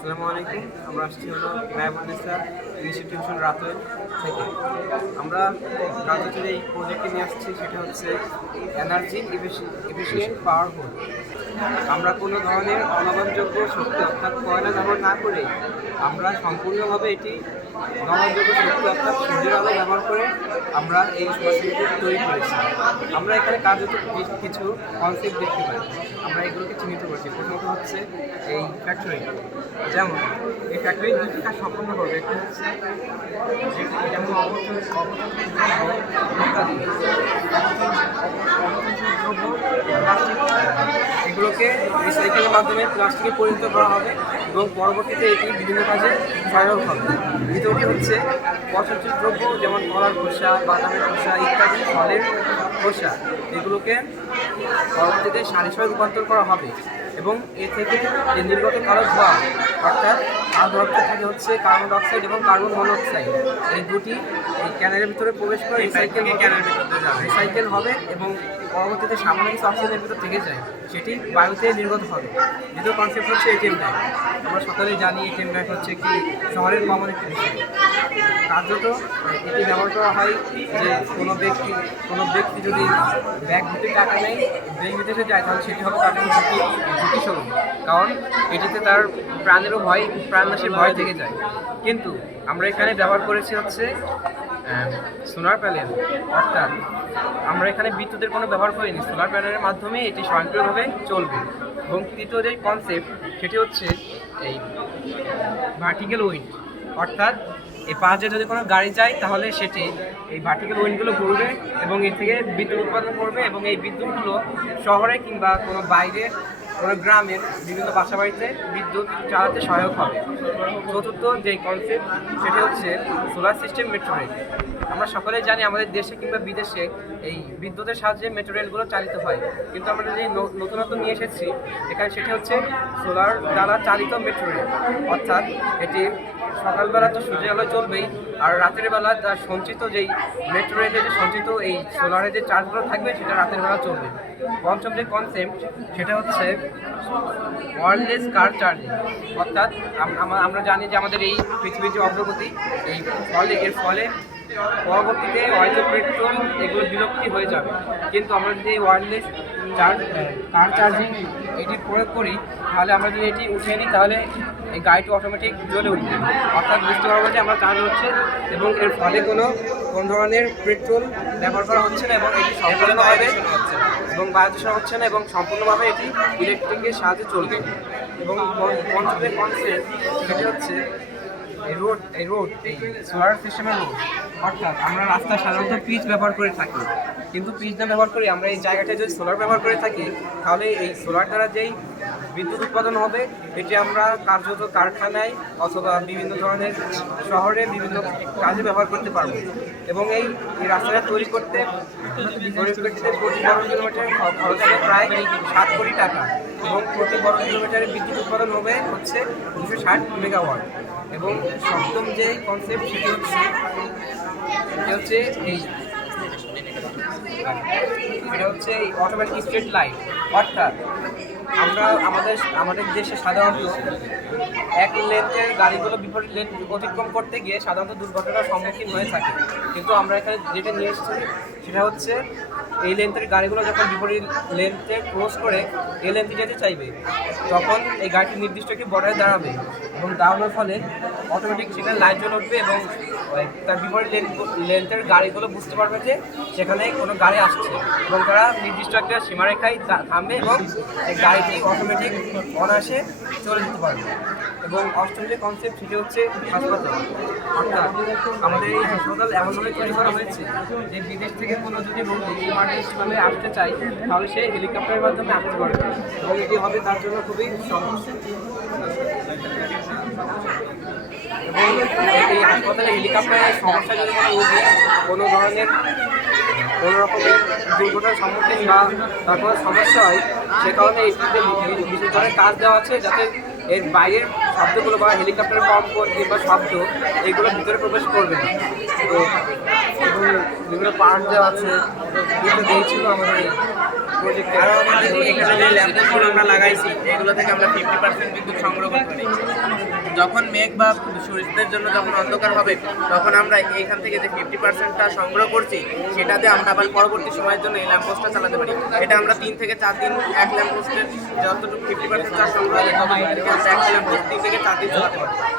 আসসালামু আলাইকুম, আমরা আসছি হলো ম্যাবনেসা ইনস্টিটিউশন রাতোয়েল থেকে। আমরা রাজনীতির এই প্রজেক্টে নিয়ে আসছি, সেটা হচ্ছে এনার্জি এফিসিয়েন্ট পাওয়ার হোল আমরা কোনো ধরনের অনবনযোগ্য শক্তি অর্থাৎ কয়লা ব্যবহার না করে আমরা সম্পূর্ণভাবে এটি নবনযোগ্য শক্তি অর্থাৎ সূর্যের আলো ব্যবহার করে আমরা এই সমাজকে তৈরি করেছি। আমরা এখানে কার্যত কিছু কনসেপ্ট দেখতে পাই। আমরা এগুলোকে চিহ্নিত করছি। প্রথমত হচ্ছে এই ফ্যাক্টরি যেমন, এই ফ্যাক্টরি দুটি কাজ সম্পন্ন করবে। একটা হচ্ছে যেমন অবচল দ্রব্য ইত্যাদি অবচল দ্রব্য প্লাস্টিক এগুলোকে রিসাইকেলের মাধ্যমে প্লাস্টিকে পরিণত করা হবে এবং পরবর্তীতে এটি বিভিন্ন কাজে সহায়ক হবে। দ্বিতীয়টি হচ্ছে পচনশীল দ্রব্য, যেমন কলার খোসা, বাদামের খোসা ইত্যাদি, ফলের খোসা। এগুলোকে পরবর্তীতে সার হিসেবে রূপান্তর করা হবে এবং এ থেকে যে নির্গত কালো ধোয়া, অর্থাৎ ডাইঅক্সাইড থাকে হচ্ছে কার্বন ডাইঅক্সাইড এবং কার্বন মনোক্সাইড এই দুটি এই ক্যানেলের ভিতরে প্রবেশ করে রিসাইকেল ক্যানেলের ভিতরে রিসাইকেল হবে এবং পরবর্তীতে সামান্য কিছু অক্সিজেনের ভিতর থেকে যায়। সেটি বায়ুতে নির্গত হবে। দ্বিতীয় কনসেপ্ট হচ্ছে এটিএম ব্যাগ আমরা সকলেই জানি এটিএম ব্যাগ হচ্ছে কি শহরের কমন একটি বিষয়। কার্যত এটি ব্যবহার করা হয় যে কোনো ব্যক্তি কোনো ব্যক্তি যদি ব্যাগ ভর্তি টাকা নেয় ব্যাংক বিদেশে যায় তাহলে সেটি হবে তার জন্য ঝুঁকি ঝুঁকি স্বরূপ কারণ এটিতে তার প্রাণেরও ভয় প্রাণনাশের ভয় থেকে যায় কিন্তু আমরা এখানে ব্যবহার করেছি হচ্ছে সোলার প্যানেল। অর্থাৎ আমরা এখানে বিদ্যুতের কোনো ব্যবহার করিনি। সোলার প্যানেলের মাধ্যমে এটি স্বয়ংক্রিয়ভাবে চলবে। এবং তৃতীয় যে কনসেপ্ট সেটি হচ্ছে এই ভার্টিক্যাল উইন্ড অর্থাৎ এই পাশে যদি কোনো গাড়ি যায়, তাহলে সেটি এই ভার্টিক্যাল উইন্ডগুলো ঘুরবে এবং এর থেকে বিদ্যুৎ উৎপাদন করবে এবং এই বিদ্যুৎগুলো শহরে কিংবা কোনো বাইরে কোনো গ্রামের বিভিন্ন বাসা বাড়িতে বিদ্যুৎ চালাতে সহায়ক হবে। চতুর্থ যে কনসেপ্ট সেটি হচ্ছে সোলার সিস্টেম মেট্রো রেল আমরা সকলেই জানি আমাদের দেশে কিংবা বিদেশে এই বিদ্যুতের সাহায্যে মেট্রো রেলগুলো চালিত হয়। কিন্তু আমরা যে নতুনত্ব নিয়ে এসেছি, এখানে সেটি হচ্ছে সোলার দ্বারা চালিত মেট্রো রেল অর্থাৎ এটি সকালবেলা তো সূর্যের আলো চলবেই, আর রাতের বেলা তার সঞ্চিত যেই মেট্রো রেলে যে সঞ্চিত এই সোলারের যে চার্জগুলো থাকবে, সেটা রাতের বেলা চলবে। পঞ্চম যে কনসেপ্ট সেটা হচ্ছে ওয়ারলেস কার চার্জিং অর্থাৎ আমরা জানি যে আমাদের এই পৃথিবীর যে অগ্রগতি, এই ফলে, এর ফলে পরবর্তীতে হয়তো পেট্রোল এগুলো বিলুপ্তি হয়ে যাবে। কিন্তু আমরা যদি এই ওয়ারলেস চার্জ কার চার্জিং এটি প্রয়োগ করি, তাহলে আমরা যদি এটি উঠিয়ে নিই, তাহলে এই গাড়িটি অটোমেটিক জ্বলে উঠবে। অর্থাৎ বুঝতে পারব যে আমার চার্জ হচ্ছে এবং এর ফলে কোনো, কোন ধরনের পেট্রোল ব্যবহার করা হচ্ছে না এবং এটি সম্পূর্ণভাবে এবং বায়ু দূষণ হচ্ছে না এবং সম্পূর্ণভাবে এটি ইলেকট্রিকের সাহায্যে চলবে। এবং পঞ্চ- পঞ্চমের কনসেপ্ট সেটি হচ্ছে রোড এই রোড এই সোলার সিস্টেমের রোড অর্থাৎ আমরা রাস্তা সাধারণত পিচ ব্যবহার করে থাকি। কিন্তু পিচ না ব্যবহার করি আমরা এই জায়গাটায় যদি সোলার ব্যবহার করে থাকি, তাহলে এই সোলার দ্বারা যেই বিদ্যুৎ উৎপাদন হবে। এটি আমরা কার্যত কারখানায় অথবা বিভিন্ন ধরনের শহরে বিভিন্ন কাজে ব্যবহার করতে পারব। এবং এই রাস্তাটা তৈরি করতে তৈরি করতে প্রতি বর্গ কিলোমিটার খরচ হবে প্রায় সাত কোটি টাকা। এবং প্রতি বর্গ কিলোমিটারে বিদ্যুৎ উৎপাদন হবে হচ্ছে দুশো ষাট মেগাওয়াট। এবং সপ্তম যে কনসেপ্ট সেটি হচ্ছে সেটি হচ্ছে এই, এটা হচ্ছে এই অটোমেটিক স্ট্রিট লাইট অর্থাৎ আমরা আমাদের আমাদের দেশে সাধারণত এক লেনের গাড়িগুলো বিপরীত লেন অতিক্রম করতে গিয়ে সাধারণত দুর্ঘটনার সম্মুখীন হয়ে থাকে। কিন্তু আমরা এখানে যেটা নিয়ে এসেছি, সেটা হচ্ছে এই লেন্থের গাড়িগুলো যখন বিপরীত লেনতে ক্রস করে এই লেন্থে যেতে চাইবে, তখন এই গাড়িটি নির্দিষ্ট একটি বর্ডারে দাঁড়াবে এবং দাঁড়ানোর ফলে অটোমেটিক সেখানে লাইট জ্বলে উঠবে এবং তার বিপরীত লেন লেন্থের গাড়িগুলো বুঝতে পারবে যে সেখানে কোনো গাড়ি আসছে এবং তারা নির্দিষ্ট একটা সীমারেখায় থামবে এবং এই গাড়িটি অটোমেটিক অনায়াসে চলে যেতে পারবে। এবং অষ্টম যে কনসেপ্ট সেটি হচ্ছে হাসপাতাল। অর্থাৎ আমাদের এই হাসপাতাল এমনভাবে তৈরি করা হয়েছে যে বিদেশ থেকে কোনো যদি রোগী ইমার্জেন্সিভাবে আসতে চায়, তাহলে সে হেলিকপ্টারের মাধ্যমে আসতে পারবে এবং এটি হবে তার জন্য খুবই সহজ। এবং এই হাসপাতালে হেলিকপ্টারের সমস্যা যদি কোনো রোগী কোনো ধরনের কোনো রকমের দুর্ঘটনার সম্মুখীন বা তারপর সমস্যা হয়, সে কারণে এটিতে বিশেষ ধরনের কাজ দেওয়া আছে যাতে এর বাইরের শব্দগুলো বা হেলিকপ্টারের কম্পন কিংবা শব্দ এগুলো ভিতরে প্রবেশ করবে না। তো এবং বিভিন্ন পার্ট দেওয়া আছে এগুলো দিয়েছিল আমাদের প্রজেক্ট আরও আমাদের এখানে যে ল্যাম্পগুলো আমরা লাগাইছি এগুলো থেকে আমরা ফিফটি পার্সেন্ট বিদ্যুৎ সংগ্রহ করতে পারি যখন মেঘ বা সূর্যের জন্য যখন অন্ধকার হবে তখন আমরা এইখান থেকে যে ফিফটি পার্সেন্টটা সংগ্রহ করছি সেটাতে আমরা আবার পরবর্তী সময়ের জন্য এই ল্যাম্পোস্টটা চালাতে পারি। এটা আমরা তিন থেকে চার দিন এক ল্যাম্পোস্টের যতটুকু ফিফটি পার্সেন্ট চার্জ সংগ্রহ হবে ততটুকু আমরা এক ল্যাম্পোস্ট তিন থেকে দিন চালাতে পারি